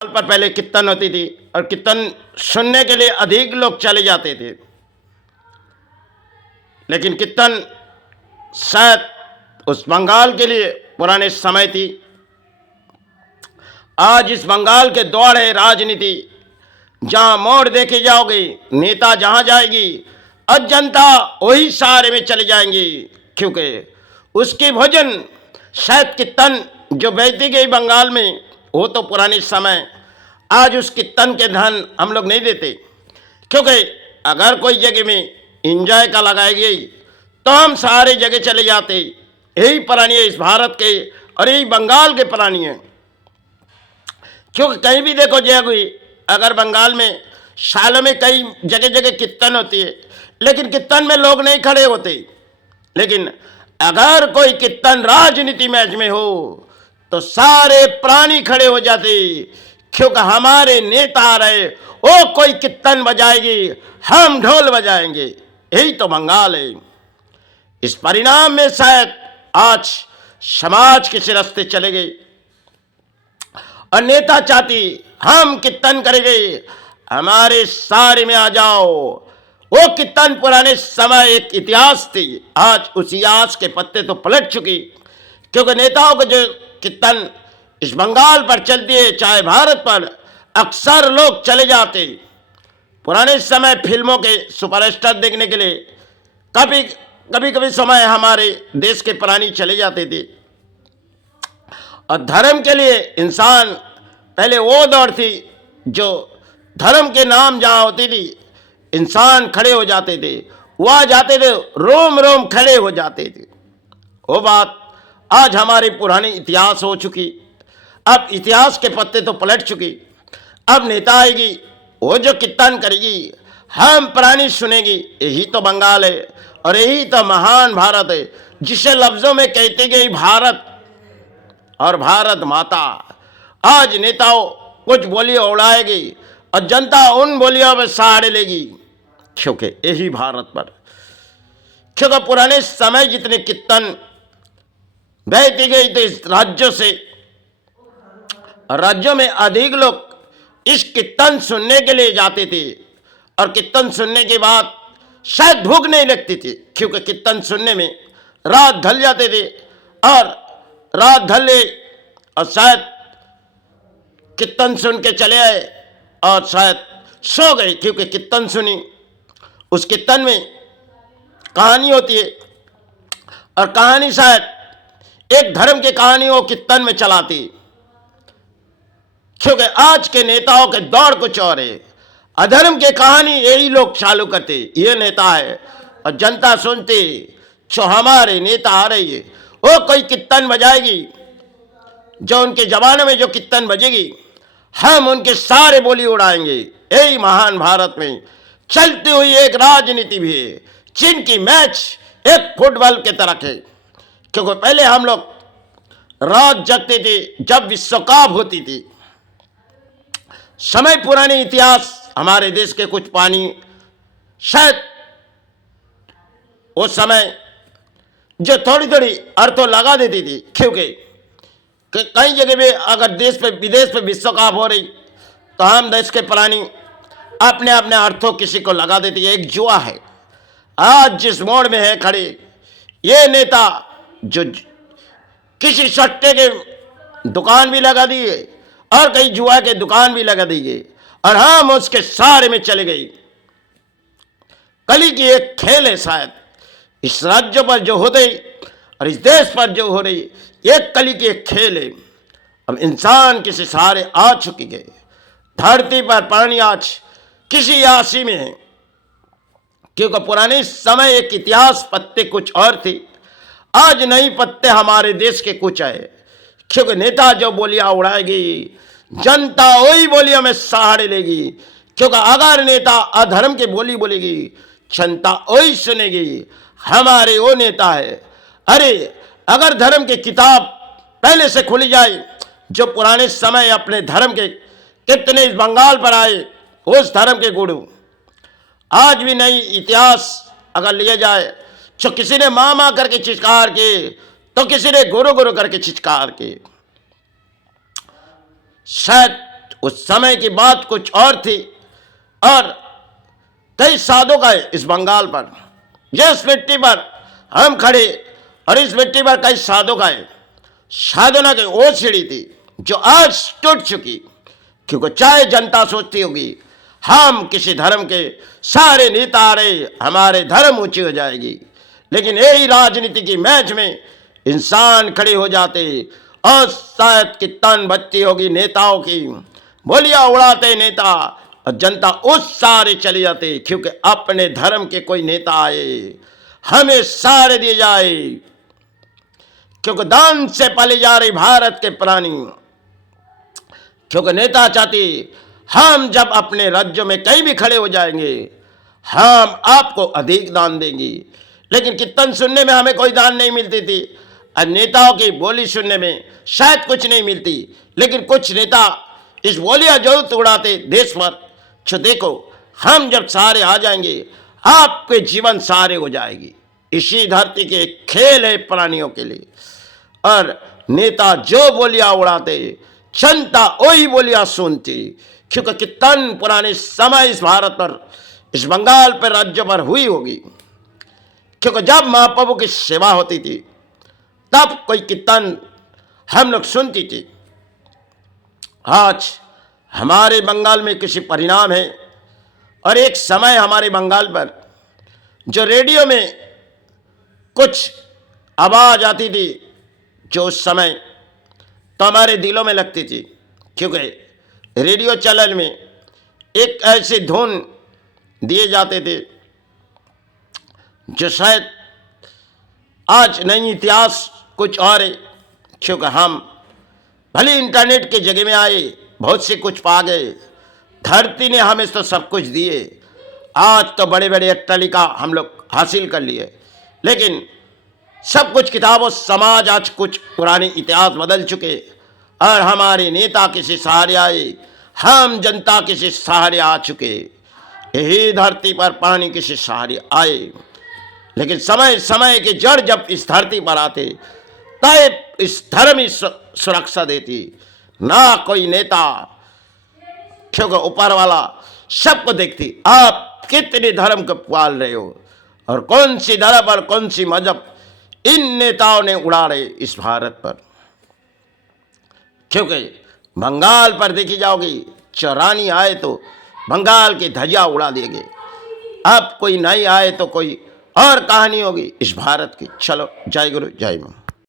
पर पहले कीर्तन होती थी और कीर्तन सुनने के लिए अधिक लोग चले जाते थे, लेकिन कीर्तन शायद उस बंगाल के लिए पुराने समय थी। आज इस बंगाल के दौड़ है राजनीति, जहां मोड़ देखे जाओगे, नेता जहां जाएगी और जनता वही सहारे में चले जाएंगी, क्योंकि उसकी भोजन शायद कीर्तन जो बहती गई बंगाल में वो तो पुराने समय। आज उस कीर्तन के धन हम लोग नहीं देते, क्योंकि अगर कोई जगह में इंजॉय का लगाई गई तो हम सारे जगह चले जाते। यही पुरानी है इस भारत के और यही बंगाल के पुरानी है, क्योंकि कहीं भी देखो जगह, अगर बंगाल में सालों में कई जगह जगह कीर्तन होती है, लेकिन कीर्तन में लोग नहीं खड़े होते। लेकिन अगर कोई कीर्तन राजनीति मैच में हो तो सारे प्राणी खड़े हो जाते, क्योंकि हमारे नेता आ रहे, वो कोई कीर्तन बजाएगी, हम ढोल बजाएंगे। यही तो बंगाल है। इस परिणाम में शायद आज समाज किसी रास्ते चले गए और नेता चाहती हम कीर्तन करेंगे, हमारे सारे में आ जाओ। वो कीर्तन पुराने समय एक इतिहास थी, आज उस इतिहास के पत्ते तो पलट चुकी, क्योंकि नेताओं के जो कीर्तन इस बंगाल पर चलती है, चाहे भारत पर, अक्सर लोग चले जाते। पुराने समय फिल्मों के सुपरस्टार देखने के लिए कभी कभी समय हमारे देश के प्राणी चले जाते थे। और धर्म के लिए इंसान, पहले वो दौर थी जो धर्म के नाम जहाँ होती थी इंसान खड़े हो जाते थे, वहाँ जाते थे, रोम रोम खड़े हो जाते थे। वो बात आज हमारे पुरानी इतिहास हो चुकी। अब इतिहास के पत्ते तो पलट चुकी। अब नेता आएगी, वो जो कीर्तन करेगी हम प्राणी सुनेगी। यही तो बंगाल है और यही तो महान भारत है, जिसे लफ्जों में कहते गई भारत और भारत माता। आज नेताओं कुछ बोलियां उड़ाएगी और जनता उन बोलियों में सहारे लेगी, क्योंकि यही भारत पर, क्योंकि पुराने समय जितने कीर्तन बहती गई तो इस राज्यों से, राज्यों में अधिक लोग इस कीर्तन सुनने के लिए जाते थे। और कीर्तन सुनने के बाद शायद भूख नहीं लगती थी, क्योंकि कीर्तन सुनने में रात ढल जाते थे और रात ढले और शायद कीर्तन सुन के चले आए और शायद सो गए, क्योंकि कीर्तन सुनी। उस कीर्तन में कहानी होती है और कहानी शायद एक धर्म की कहानी वो कीर्तन में चलाती, क्योंकि आज के नेताओं के दौड़ कुछ और है। अधर्म की कहानी यही लोग चालू करते, ये नेता है और जनता सुनती जो हमारे नेता आ रही है, वो कोई कीर्तन बजाएगी, जो उनके जमाने में जो कीर्तन बजेगी हम उनके सारे बोली उड़ाएंगे। यही महान भारत में चलती हुई एक राजनीति भी है, जिनकी मैच एक फुटबॉल के तरह है। क्योंकि पहले हम लोग रात जगते थे जब विश्व कप होती थी। समय पुराने इतिहास हमारे देश के कुछ पानी शायद उस समय जो थोड़ी थोड़ी अर्थों लगा देती थी, क्योंकि कई जगह में अगर देश पे विदेश पे विश्व कप हो रही तो हम देश के प्राणी अपने अपने अर्थों किसी को लगा देती है। एक जुआ है। आज जिस मोड़ में है खड़े ये नेता, जो किसी सट्टे के दुकान भी लगा दिए और कई जुआ के दुकान भी लगा दिए और हम उसके सारे में चले गए। कली की एक खेल है शायद इस राज्य पर जो हो रही और इस देश पर जो हो रही, एक कली की एक खेल है। अब इंसान किसी सहारे आ चुकी है, धरती पर पानी आज किसी आसी में है, क्योंकि पुराने समय एक इतिहास पत्ते कुछ और थे, आज नई पत्ते हमारे देश के कुछ आए। क्योंकि नेता जो बोलियां उड़ाएगी जनता वही बोलियों में सहारे लेगी, क्योंकि अगर नेता अधर्म की बोली बोलेगी जनता वही सुनेगी। हमारे वो नेता है। अरे अगर धर्म की किताब पहले से खुली जाए, जो पुराने समय अपने धर्म के कितने इस बंगाल पर आए, उस धर्म के गुरु आज भी नई इतिहास अगर लिया जाए, जो किसी ने माँ माँ करके चिৎकार के तो किसी ने गुरु गुरु करके चिৎकार के, शायद उस समय की बात कुछ और थी और कई साधु गए इस बंगाल पर। जिस मिट्टी पर हम खड़े और इस मिट्टी पर कई साधु गए, साधना की वो सीढ़ी थी जो आज टूट चुकी, क्योंकि चाहे जनता सोचती होगी हम किसी धर्म के सारे नेता आ रहे, हमारे धर्म ऊंची हो जाएगी, लेकिन यही राजनीति की मैच में इंसान खड़े हो जाते और शायद की तन बत्ती होगी नेताओं की, बोलियां उड़ाते नेता और जनता उस सारे चले जाते, क्योंकि अपने धर्म के कोई नेता आए हमें सारे दिए जाए, क्योंकि दान से पले जा रही भारत के प्राणी, क्योंकि नेता चाहती हम जब अपने राज्यों में कहीं भी खड़े हो जाएंगे हम आपको अधिक दान देंगी। लेकिन कीर्तन सुनने में हमें कोई दान नहीं मिलती थी और नेताओं की बोली सुनने में शायद कुछ नहीं मिलती, लेकिन कुछ नेता इस बोलियां जरूर उड़ाते देश पर, जो देखो हम जब सारे आ जाएंगे आपके जीवन सारे हो जाएगी। इसी धरती के खेल है प्राणियों के लिए, और नेता जो बोलियां उड़ाते जनता वही बोलियां सुनती, क्योंकि कीर्तन पुराने समय इस भारत पर, इस बंगाल पर, राज्य पर हुई होगी, क्योंकि जब महाप्रभु की सेवा होती थी तब कोई कीर्तन हम लोग सुनती थी। आज हमारे बंगाल में किसी परिणाम है, और एक समय हमारे बंगाल पर जो रेडियो में कुछ आवाज आती थी जो उस समय तो हमारे दिलों में लगती थी, क्योंकि रेडियो चैनल में एक ऐसे धुन दिए जाते थे जो शायद आज नहीं, इतिहास कुछ और है, क्योंकि हम भले इंटरनेट के जगह में आए, बहुत से कुछ पा गए, धरती ने हमें तो सब कुछ दिए, आज तो बड़े बड़े अट्टालिका हम लोग हासिल कर लिए, लेकिन सब कुछ किताबों समाज आज कुछ पुराने इतिहास बदल चुके, और हमारे नेता किसी सहारे आए, हम जनता किसी सहारे आ चुके, यही धरती पर पानी किसी सहारे आए। लेकिन समय समय के जड़ जब इस धरती पर आते तब इस धर्म ही सुरक्षा देती, ना कोई नेता, क्योंकि ऊपर वाला सबको देखती आप कितने धर्म को पाल रहे हो और कौन सी धर्म और कौन सी मजहब इन नेताओं ने उड़ा रहे इस भारत पर। क्योंकि बंगाल पर देखी जाओगी, चौरानी आए तो बंगाल की ध्वजा उड़ा देंगे, अब कोई नहीं आए तो कोई और कहानी होगी इस भारत की। चलो, जय गुरु जय मां।